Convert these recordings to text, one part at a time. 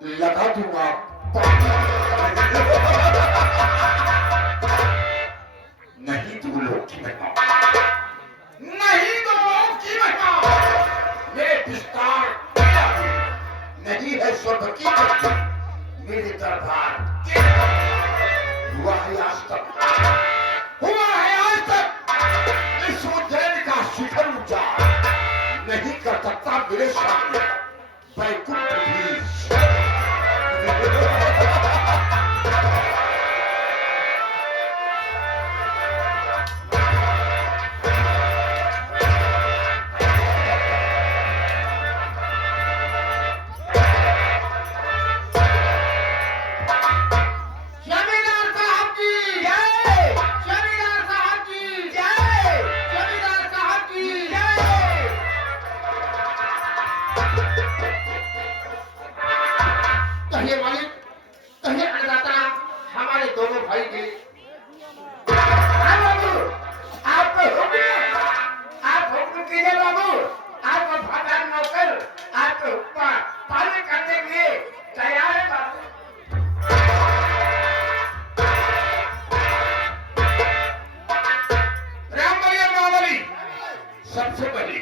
लगा दूंगा। नहीं तो लोग की महिमा, नहीं तो लोग की महिमा, मेरे विस्तार मेरा भी, नहीं है स्वर्ग की गति, मेरे दरबार के हुआ है आज तक, हुआ है आज तक इस उज्जैन का शिखर ऊंचा नहीं कर सकता मेरे सामने बैकुंठ भी। कहिए मालिक, कहिए अन्नदाता, हमारे दोनों भाई के आप हुक्म कीजिए बाबू, आप वफादार नौकर आपके हुक्म पालन करने के लिए तैयार है बाबू। रामबली और महाबली, सबसे पहले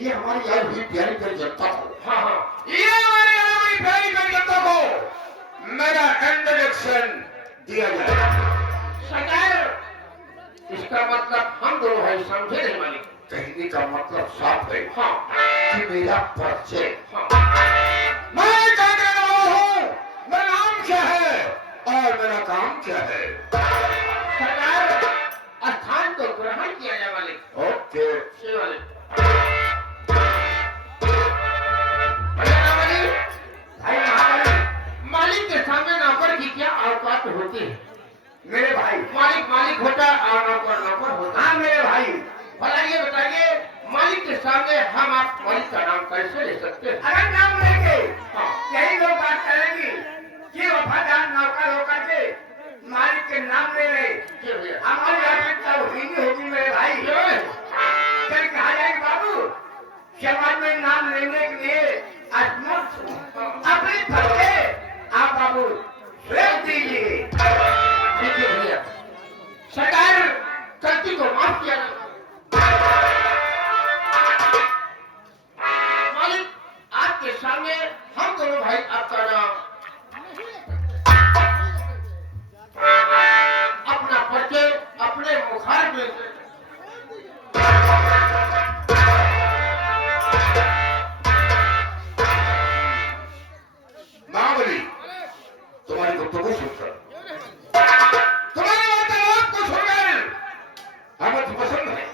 ये हमारी आई हुई प्यारी प्यारी जनता को, हाँ हाँ, ये हमारी आई हुई प्यारी प्यारी जनता को मेरा इंट्रोडक्शन दिया जाए। सरकार, इसका मतलब हम दोनों भाई समझे नहीं मालिक। कहने का मतलब साफ है, हाँ, कि मेरा परिचय, हाँ, मैं कहाँ का नाम हूँ, मेरा नाम क्या है और मेरा काम क्या है। सरकार, स्थान तो ग्रहण किया जाए मालिक। ओके मालिक। मालिक के सामने नौकर की क्या औकात होती है मेरे भाई? मालिक मालिक होता और नौकर नौकर होता। हाँ मेरे भाई, भला ये बताइए मालिक के सामने हम आप मालिक का नाम कैसे ले सकते हैं? अगर नाम लेंगे, हाँ, यही लोग बात करेंगे कि वफादार नौकर होकर के मालिक के नाम ले रहे, हमारी आवश्यकता होगी मेरे भाई। कल कहा जाएगा बाबू, समाज में नाम लेने के लिए अपने फर्जे आप बाबू रख दीजिए। ठीक है भैया, सरकार गलती को माफ किया मालिक। आपके सामने हम दोनों भाई आपका नाम, अपना परिचय अपने मुखार में महाबली, तुम्हारी गुफ्तगू सुनकर, तुम्हारी वार्तालाप को सुनकर हमें तो पसंद है।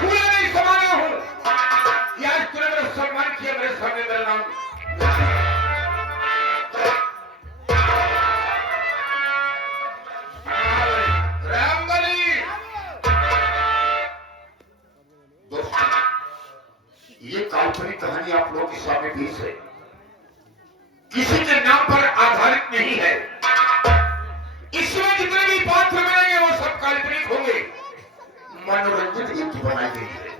फूले नहीं समाना हूँ, या तूने मेरा सम्मान किया, मेरे सामने मेरा नाम। रामबली, दोस्तों, ये काल्पनिक कहानी आप लोगों के सामने पेश है, किसी के नाम पर आधारित नहीं है। इसमें जितने भी पात्र बनेंगे वो सब काल्पनिक होंगे, मनोरंजन हेतु बनाई गई है।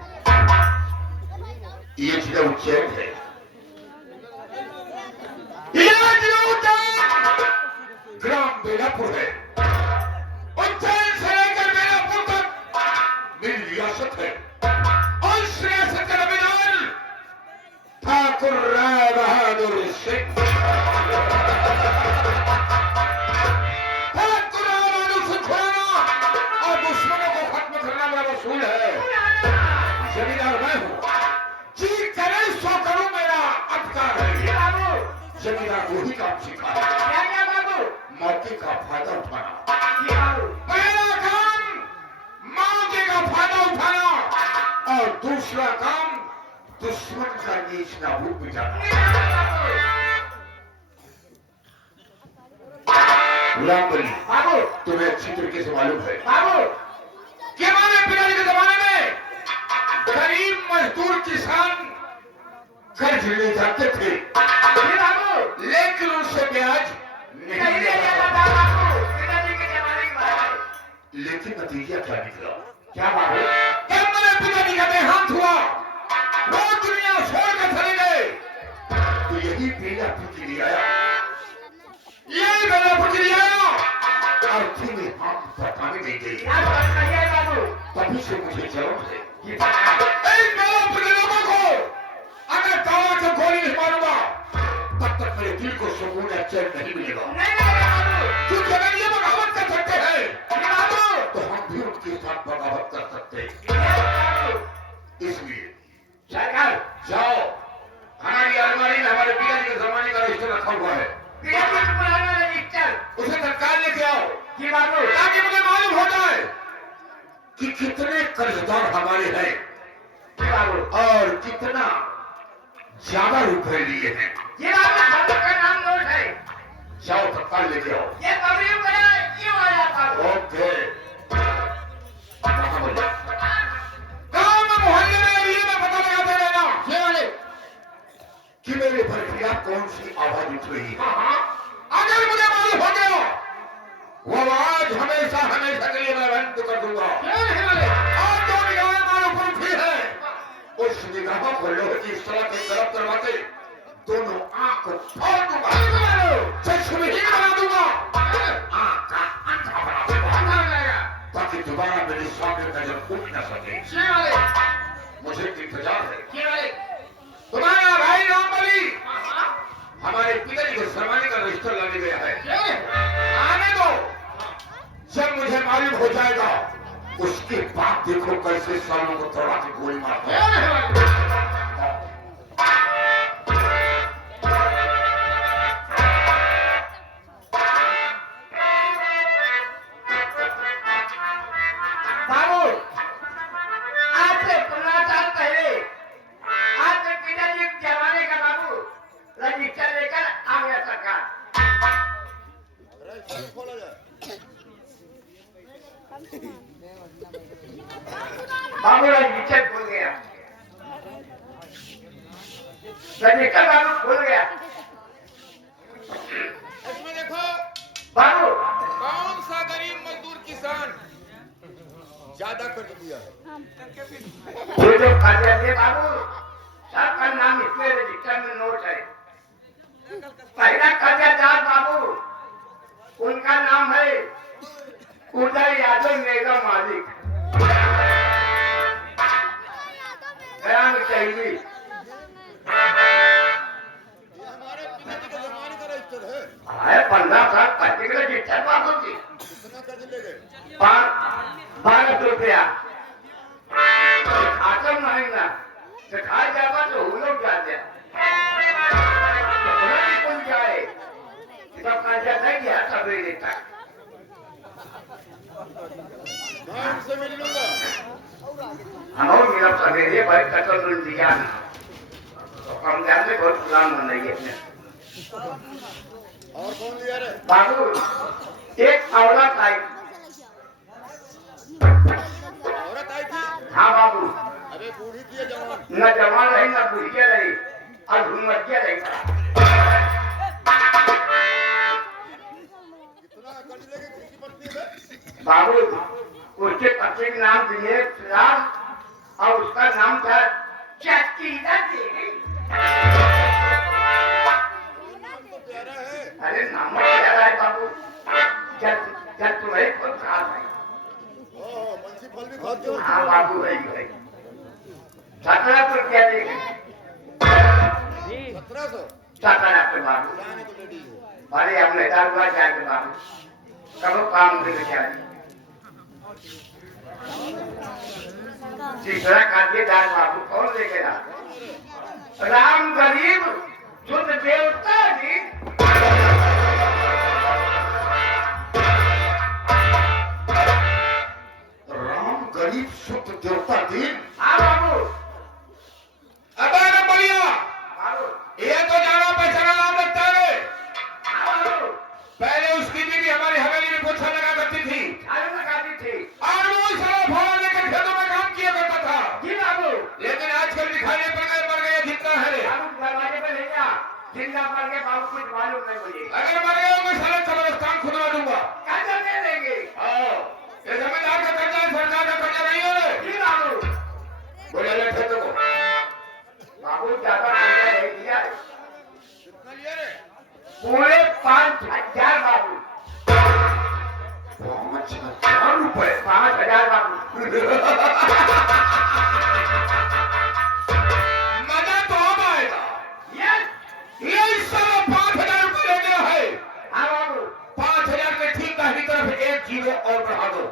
ये जिला उज्जैन है, ये जिला उज्जैन ग्राम बेलापुर है। उज्जैन से लेकर बेलापुर तक मेरी रियासत है और इस रियासत का दावेदार ठाकुर राय बहादुर सिंह। और दुश्मनों को खत्म करना मेरा वसूल है। जमींदार मैं हूँ, जी करे सो करूं, मेरा अधिकार है। जमींदार वही काम सीखा है, मौके का फायदा उठाना। पहला काम मौके का फायदा उठाना और दूसरा काम दुश्मन का नीच नाबूद मिटाना। रामबली, तुम्हें अच्छी तरीके से मालूम है कि हमारे पिताजी के जमाने में गरीब मजदूर किसान कर्ज ले जाते थे, लेकिन उनसे ब्याज नहीं लिया जाता। लेकिन नतीजा क्या निकला? क्या बात है? जब मेरे पिताजी का देहांत हुआ, वो दुनिया छोड़कर चले गए, तो ये यही बेला फुकरी आया, यही बेला फुकरी आया और तुम्हें हम बताने नहीं गई। तभी से मुझे जरूरत है कि बेला फुकरी को अगर दावा से गोली नहीं मारूंगा तब तक मेरे दिल को सुकून या चैन नहीं मिलेगा। क्योंकि अगर ये बगावत कर सकते हैं तो हम भी उनके साथ बगावत कर सकते हैं। इसलिए जाओ, हमारी अलमारी में हमारे पिताजी के जमाने का रजिस्टर रखा हुआ है, उसे तत्काल लेके आओ ताकि मुझे मालूम हो जाए कि कितने कर्जदार हमारे हैं और कितना ज्यादा रुपए लिए हैं। ये का नाम नोट है। जाओ तत्काल लेके आओ। ये क्यों आया? ओके मोहल्ले में एरिया में पता लगाते रहना ये वाले कि मेरे भरखिया कौन सी आवाज उठ रही है। अगर मुझे मालूम हो गया वो आवाज हमेशा हमेशा के लिए मैं बंद कर दूंगा। और जो निगाहें मालूम उठी है उस निगाहों को लोहे की सड़क के तरफ करवाते दोनों आंख को फोड़ दूंगा, चश्महीन बना दूंगा, आंख का अंधा बना दूंगा ताकि दोबारा मेरे सामने नजर उठ न सके। मुझे इंतजार है। तुम्हारा भाई रामबली हमारे पिताजी के जमाने का रजिस्टर लाने गया है। आने दो, जब मुझे मालूम हो जाएगा उसके बाद देखो कैसे सालों को तोड़ा के गोली मारते हैं। बाबू रजिस्टर खुल गया, रजिस्टर बाबू खुल गया। इसमें देखो बाबू कौन सा गरीब मजदूर किसान ज्यादा कर दिया है। जो कर्जा दे बाबू सबका नाम इसमें रजिस्टर में नोट है। पहला कर्जादार बाबू उनका नाम है उदय यादव मेगा मालिक ग्राम शैली। हमारे पिताजी के जमाने का रजिस्टर है। है 15 साल पहले का रजिस्टर बाबू जी। कितना कर्ज ले गए? 12 रुपया आठम महीना सिखाया जाता तो हम लोग जाते कौन जाए तब कर्जा नहीं गया सवेरे तक। मैं उनसे मिल लूंगा। हम मेरा सवेरे भाई कतल दिया ना तो हम जानते बहुत पुराना नहीं है। और कौन दिया रे? बाबू एक औरत आई। औरत आई थी? हाँ बाबू। अरे बूढ़ी थी या जवान? न जवान रही न बुढ़िया रही और घूमतिया रही। कितना कर्ज ले गए? किसकी पत्नी है? बाबू उसके पति का नाम दिनेश राम और उसका नाम था चकीदा देवी। तो प्यारा है। अरे नाम प्यारा है बाबू। जब तुम्हें खुद खा भाई। ओह मुंशी फल भी खाते हो? हाँ बाबू वही भाई 17 रुपया देंगे। 1700? 17 बाबू। जाने तो रेडी हो। अरे अब नेता हुआ जाएगा बाबू कब काम के बेचारे। तीसरा खाद्यदार बाबू कौन लेके राम गरीब शुद्ध देवता जी। राम गरीब शुद्ध देवता दिन। हाँ बाबू। अब बढ़िया बाबू ये तो जाना पहचाना नाम लगता है। हाँ बाबू। पहले उसकी बीवी हमारी हवेली में पोछा लगा करती थी। लगाती थी और वो सारा भाड़ा लेकर खेतों में काम किया करता था। जी बाबू। लेकिन आजकल दिखाई पड़ गया जितना है। दरवाजे पे ले जा जिंदा पड़ गया बाबू कुछ मालूम नहीं मुझे। अगर मर गया मैं सारा कब्रिस्तान खुदवा दूंगा। कर्जा दे देंगे। ये जमींदार का कर्जा है सरकार का कर्जा नहीं है। जी बाबू। बोले ले खेतों को बाबू ज्यादा कर्जा नहीं दिया। पूरे 5,000 बाबू। 5,000 रुपए? 5,000 बाबू। मजा तो अब आएगा। ये इस समय 5,000 रुपए ले गया है। हाँ बाबू। 5,000 के ठीक दाहिनी तरफ एक जीरो और बढ़ा दो,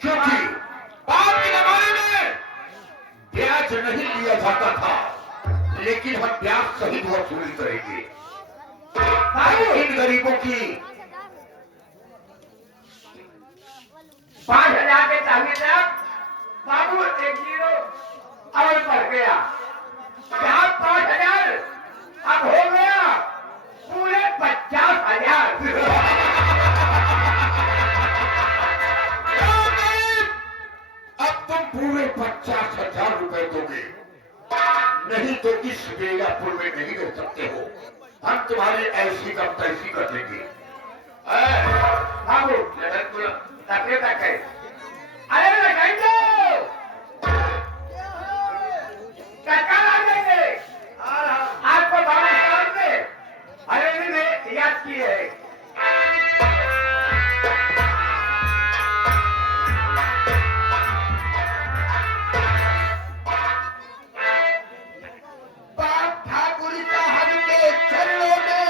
क्योंकि बाप के जमाने में ब्याज नहीं लिया जाता था, लेकिन हम ब्याज सहित वसूली करेंगे इन गरीबों की। 5,000 के चाहिए बाबू, एक जीरो और बढ़ गया। क्या 5,000 अब हो गया पूरे 50,000। अब तुम पूरे 50,000 रुपए दोगे, नहीं तो इस बेलापुर में नहीं रह सकते हो। हम तुम्हारी ऐसी कम तैसी कर देंगे। बाबू तकले तक है। अरे लगाएंगे सरकार आ जाएंगे आपको बाबू में। अरे मैंने याद की है। बाप ठाकुर साहब के चरणों में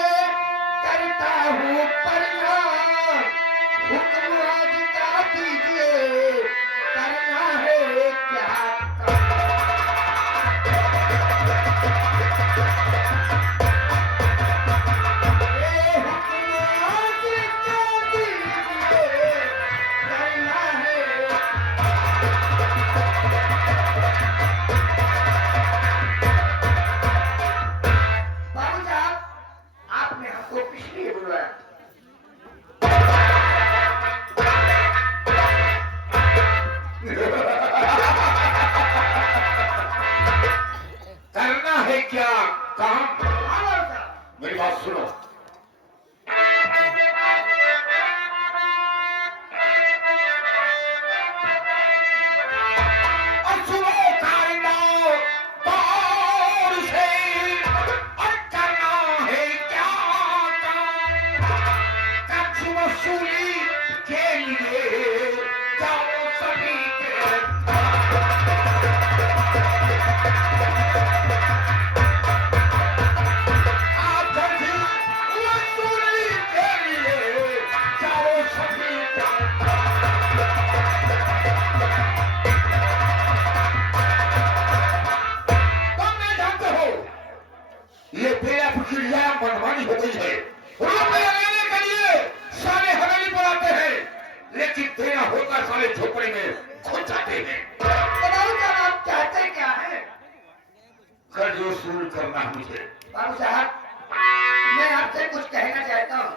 करता हूँ प्रणाम। हुक्म आज का दीजिए, करना है क्या करना है क्या काम? मेरी बात सुनो। और सुनो कारिंदा गौर से, और करना है क्या काम? कर्ज वसूली के लिए जाओ सभी के मनमानी हो गई है। रुपया लेने के लिए सारे हवेली पर आते हैं, लेकिन देना होता सारे झोपड़ी में घुस जाते हैं। आप चाहते क्या है? कर्ज वसूल करना मुझे। बाबू साहब, मैं आपसे कुछ कहना चाहता हूँ।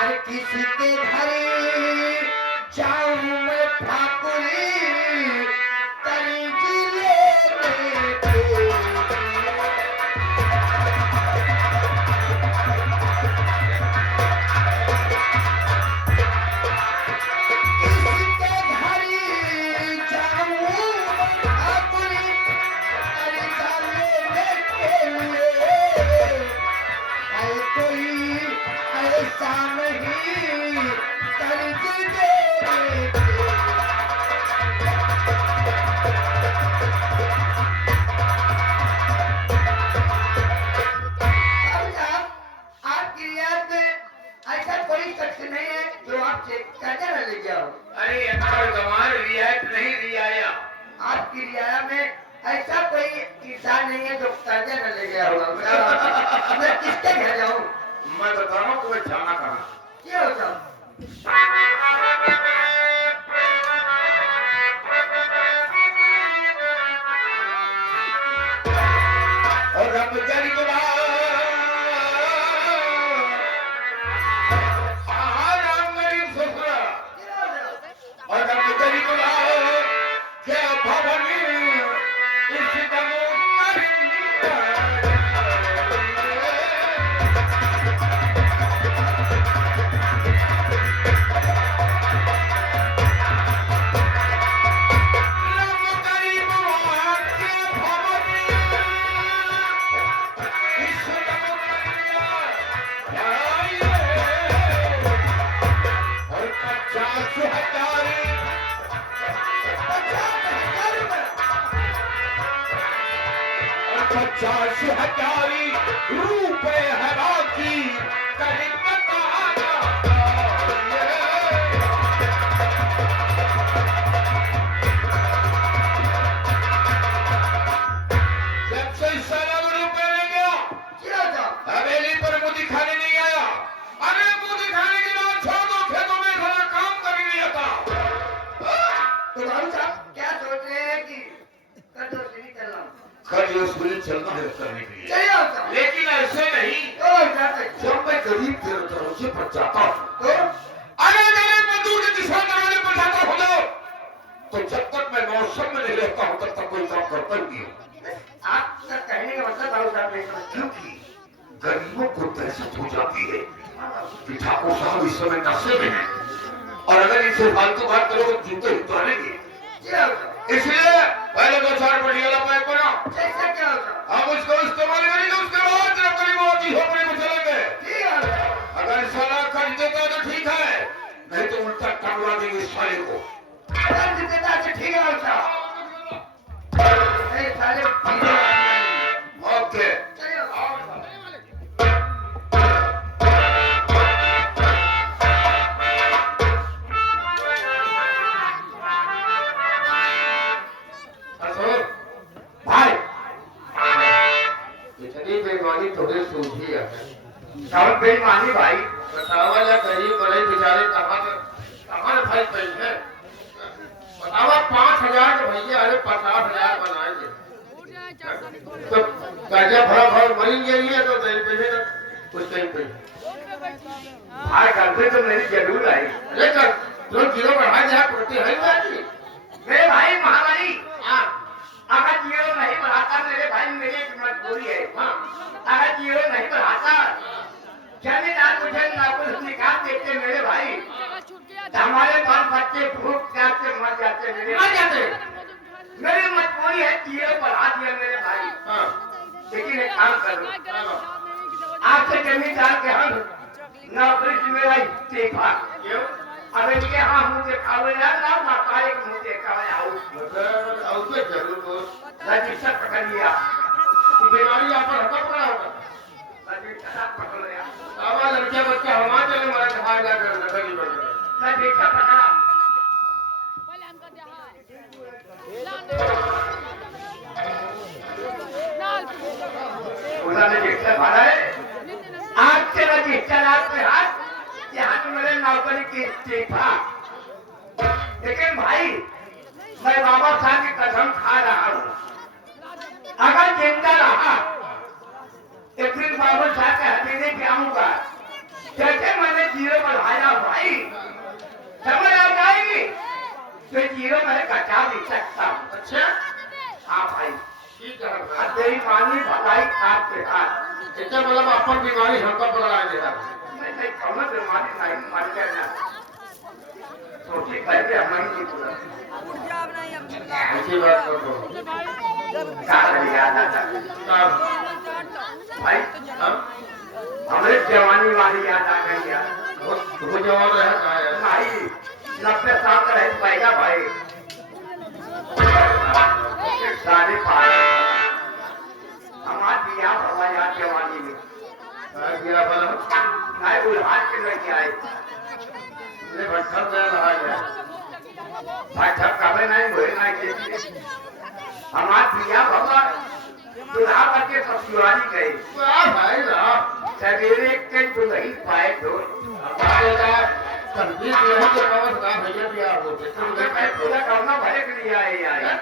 अरे किसी के घर जाऊं मैं ठाकुरी, कर्ज लेने के लिए। अरे गंवार रियायत नहीं रियाया। आपकी रियाया में ऐसा कोई किसान नहीं है जो कर्जा न ले गया होगा। मैं किसके घर जाऊँ? मैं बता रहा हूँ तुम्हें जाना कहाँ। क्या होता? और रब जारी को और रब जारी को क्या भवन इस दम करेंगे। 50 हजारी रुपए है बाकी करीब जब से सारा रुपए ले गया क्या था? हवेली पर मुझे खाने नहीं आया। अरे मुझे खाने की बात छोड़ दो, खेतों में खड़ा काम कर ही नहीं आता। तो भाई साहब क्या सोच रहे हैं कि कल तो नहीं चलना? कल ये सूर्य चलना है करने के लिए, चलिए साहब। लेकिन ऐसे नहीं। जब मैं गरीब के दरवाजे पर जाता हूँ तो अरे गरीब मजदूर के जिस दरवाजे पर जाता हूँ ना, तो जब तक मैं मौसम में नहीं रहता हूँ तब तक कोई काम करता ही नहीं हूँ। आप तक कहने का मतलब भाई साहब नहीं समझ क्योंकि गरीबों को दहशत हो जाती है कि ठाकुर साहब इस समय नशे में हैं और अगर इनसे फालतू बात करोगे तो जूते ही उतारेंगे। क्या होगा? इसलिए पहले 2-4 बढ़िया पैक बनाओ, कैसे क्या होगा? हम उसको इस्तेमाल करेंगे, उसके बाद जब गरीबों की झोपड़ी में चलेंगे। ठीक है। अगर साला खरीद देता तो ठीक है, नहीं तो उल्टा टंगवा देंगे इस साले को। अगर जितेदार से ठीक है भाई साहब। अरे साले पीछे ओके चलिए आओ साहब। भाई इतनी बेईमानी थोड़ी सूझी है। सब बेईमानी भाई। बतावा या गरीब बड़े बेचारे कहाँ भाई पैसे बतावा 5,000 के भैया अरे 50,000 बनाएंगे तो कर्जा भरा मरेंगे ही है तो पैसे कुछ नहीं पैसे भाई करते तो मेरी जरूर आई। अरे कर जो जीरो बढ़ा दिया प्रति है बाजी मेरे भाई महामारी हाँ अगर जीरो नहीं बढ़ाता मेरे भाई, मेरी एक मजबूरी है। हाँ अगर जीरो नहीं बढ़ाता जमींदार मुझे नौकर निकाल देते मेरे भाई, तो हमारे बाल बच्चे भूख प्यास से मर जाते मेरे मर जाते। मेरी मजबूरी है, जीरो बढ़ा दिया मेरे भाई। हाँ लेकिन एक काम करो, आपसे जमींदार के हम नौकरी से मेरा इस्तीफा। क्यों अब इनके यहाँ मुँह दिखावे ना माता एक मुँह दिखावे आओ मतलब जरूर दोस्त रजिस्टर पकड़ लिया, बीमारी यहाँ पर हटा पड़ा होगा रजिस्टर पकड़ लिया, आवाज लड़के बच्चे हमारे चले मारा खाए जाकर नकली बन गए रजिस्टर पकड़ा। उन्होंने रजिस्टर भरा है, आज के रजिस्टर आपके हाथ यहाँ तो मेरे नौकरी की इस्तीफा। लेकिन भाई मैं बाबा साहब की कसम खा रहा हूँ, अगर जिंदा रहा एक दिन बाबा साहब के हथेली पे आऊंगा, जैसे मैंने जीरो बढ़ाया भाई समझ आ जाएगी तो जीरो मैं घटा भी सकता हूँ। अच्छा हाँ भाई, ठीक है बेईमानी भलाई आपके हाथ। इसका मतलब अपन बीमारी हमको पकड़ा देगा मैं नहीं समझ बीमारी नहीं मर जाना सोचे पहले हमें नहीं पूरा ऐसी बात कर दो याद आता भाई, हम हमें जवानी वाली याद आ गई यार। वो जवान रहे कहा है भाई 90 साल का है पैदा भाई, साढ़े 5 हमारा दिया भरवा याद जवानी में गिरा बना नहीं बुलहाट के लड़के आए ये भट्टर में रहा गया भाई सब कभी नहीं हुए नहीं के हमारा दिया भरवा दुल्हा करके ससुराली गए, वाह भाई वाह सवेरे के दुल्ही पाए दो हमारे का संगीत नहीं के पास का भैया दिया होते तो मैं पूरा करना भले के लिए आए आए आए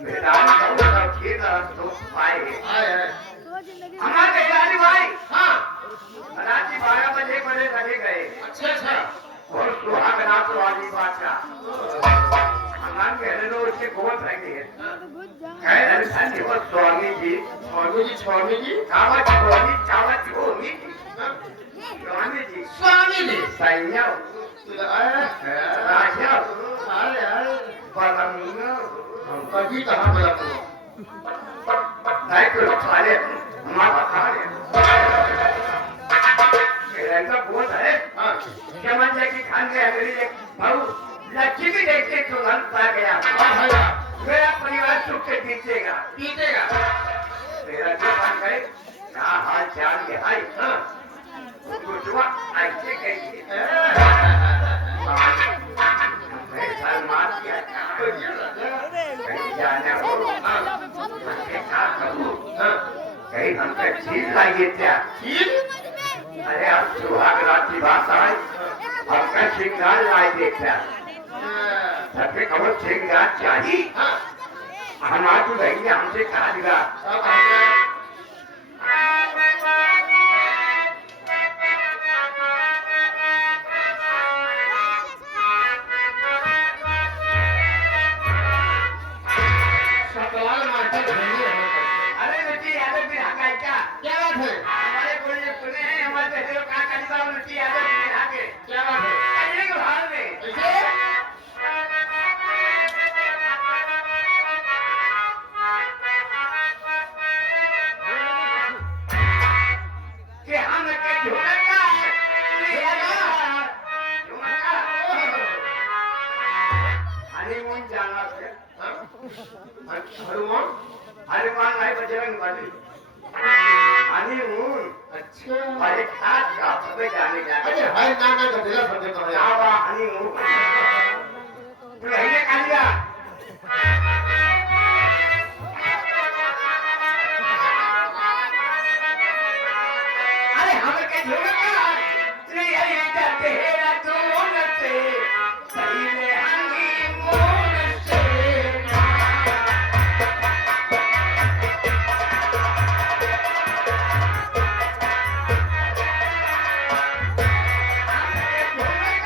मैदान का खेल तो पाए आए हमारे रानी भाई हाँ रात 12 बजे लगे गए अच्छा अच्छा और सुहाग रात वाली बादशाह हमारे मेरे लोग उसके गोद रहेंगे कह रहे थे वो स्वामी जी कावत स्वामी स्वामी जी सैया राजा बलमिया कभी कहाँ मिला तो नहीं तो खाले हमारा खाले मेरा गोद है हाँ समझ जाए कि खान गया मेरी एक भाऊ लक्ष्मी भी देखते तुरंत पा गया हाँ भैया मेरा परिवार सुख से जीतेगा पीतेगा तेरा जवान करे ना हाल चाल के हाय हां गुटवा ऐसे कैसे ऐसा मार दिया कहीं जाने हो क्या करूं कहीं हम पे चीज लाइए क्या चीज अरे अब सुहाग रात्रि बात आए हमका श्रृंगार लाए देखा सबके खबर श्रृंगार चाहिए हम आज तो रहेंगे हमसे कहा दिला सकलाल मार्केट घूमने रहे अरे बेटी यादव भी हाका क्या क्या बात है हमारे कोई ने सुने हैं हमारे देश का कलिता बेटी यादव भी हाके क्या बात है अरे को हाल में ऐसे कि हम के झुमका झुमका हनीमून जाना है हनुमान हनुमान भाई बजरंग बली हनीमून अच्छा अरे खास का पे जाने का अरे हाय ना ना गदेला फटे तो है आवा हनीमून तू रहने का लिया अरे हम के झुमका तेरे जाते है तू नचे सही में हनीमून से झुमका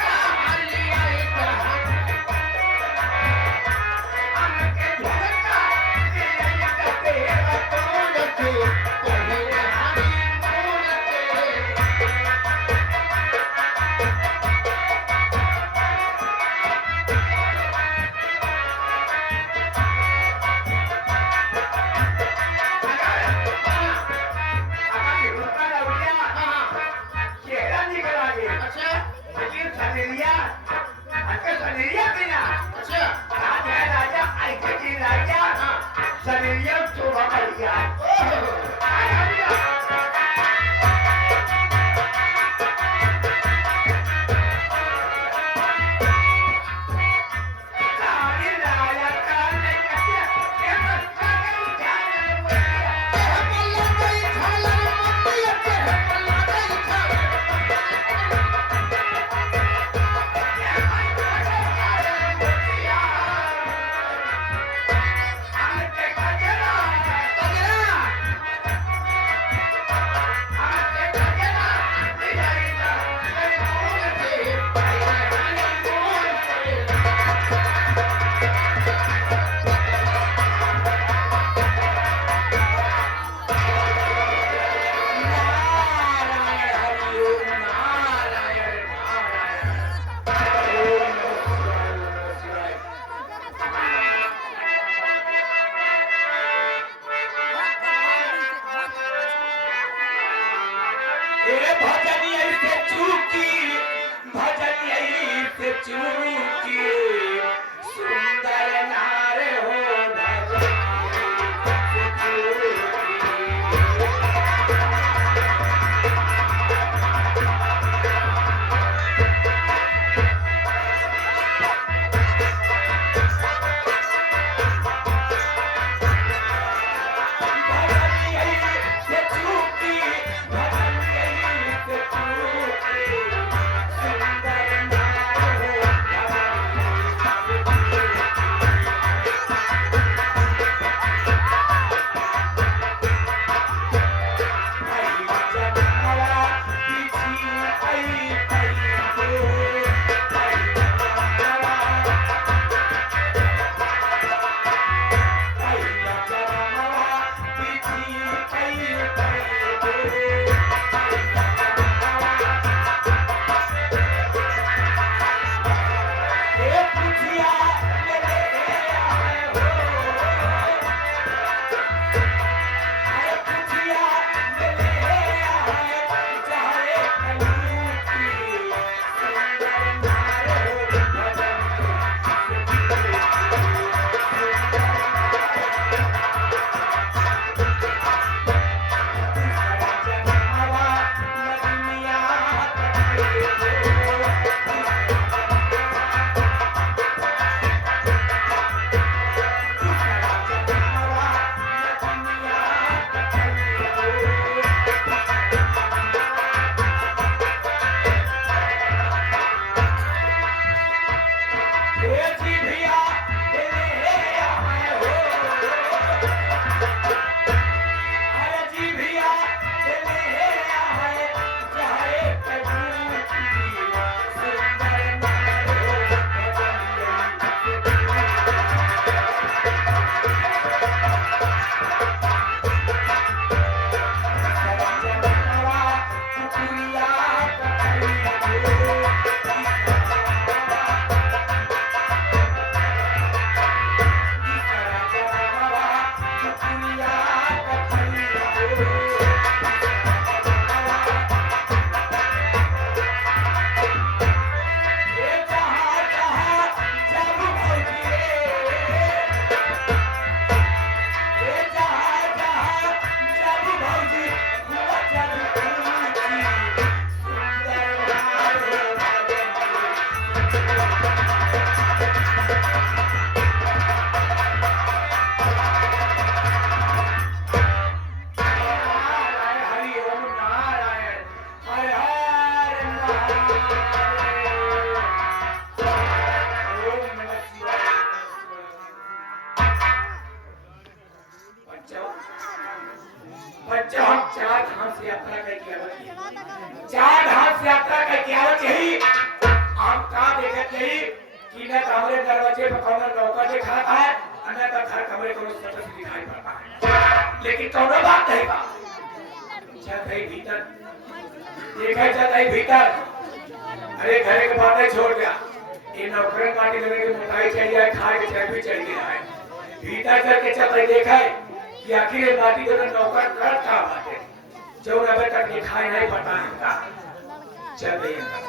बच्चा हम 4 धाम से यात्रा करके आवत 4 धाम से यात्रा करके आवत यही हम का देखत यही कि न कमरे दरवाजे पर कौन नौकर दिखा है अन्य का घर कमरे को सटक दिखाई पड़ता है लेकिन कौनो बात नहीं बा चल भाई भीतर देखा जाता है भीतर अरे घर के बातें छोड़ गया ये नौकरन पार्टी लेने की मोटाई चाहिए खाए के चर्बी चढ़ गया है भीतर चल के चल भाई देखा है कि आखिर ये बाती तो नौकर कर का बात है जो अभी तक दिखाई नहीं पता है का चल भैया